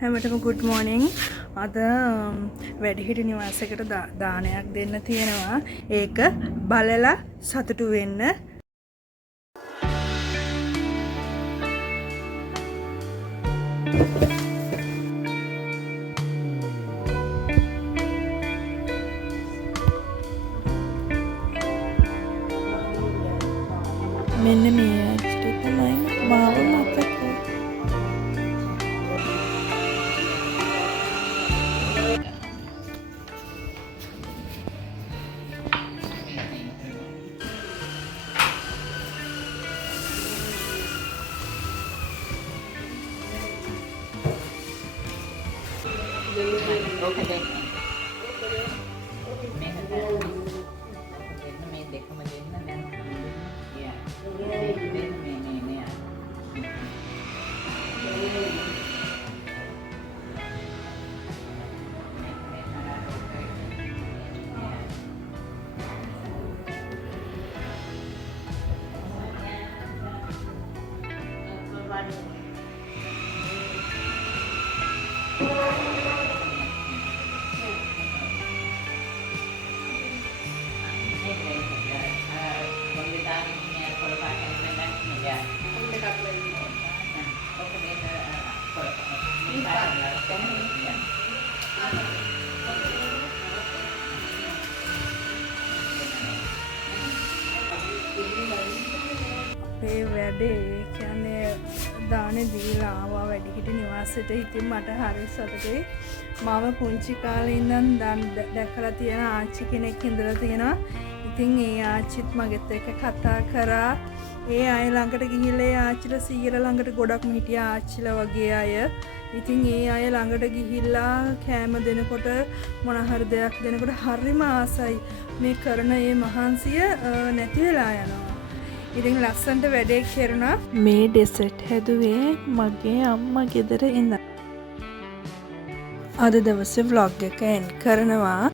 හැමෝටම good morning. අද වැඩිහිටි නිවාසයකට දානයක් දෙන්න තියෙනවා. ඒක බලලා සතුටු වෙන්න. මෙන්න මේ ඇස්ටි තමයි මාව මතක. ඒ වැඩේ කියන්නේ දානේ දීලා ආවා වැඩිහිටි නිවාසෙට. ඉතින් මට හරි සතුටුයි. මම පුංචි කාලේ ඉඳන් දැකලා තියෙන ආච්චි කෙනෙක් ඉඳලා තියෙනවා. ඉතින් ඒ ආච්චිත් මගෙත් එක්ක කතා කරා. ඒ අය ළඟට ගිහිල්ලා ඒ ආච්චිලා සීයලා ළඟට ගොඩක්ම හිටියා ආච්චිලා වගේ අය. ඉතින් ඒ අය ළඟට ගිහිල්ලා කෑම දෙනකොට මොන හරි දෙයක් දෙනකොට හරිම ආසයි. මේ කරන මේ මහන්සිය නැති වෙලා යනවා. ඉතින් ලස්සන්ට වැඩේ කරනවා. මේ ඩෙසර්ට් හැදුවේ මගේ අම්මා ගෙදර ඉඳන්. අද දවසේ vlog එක එන්ඩ් කරනවා.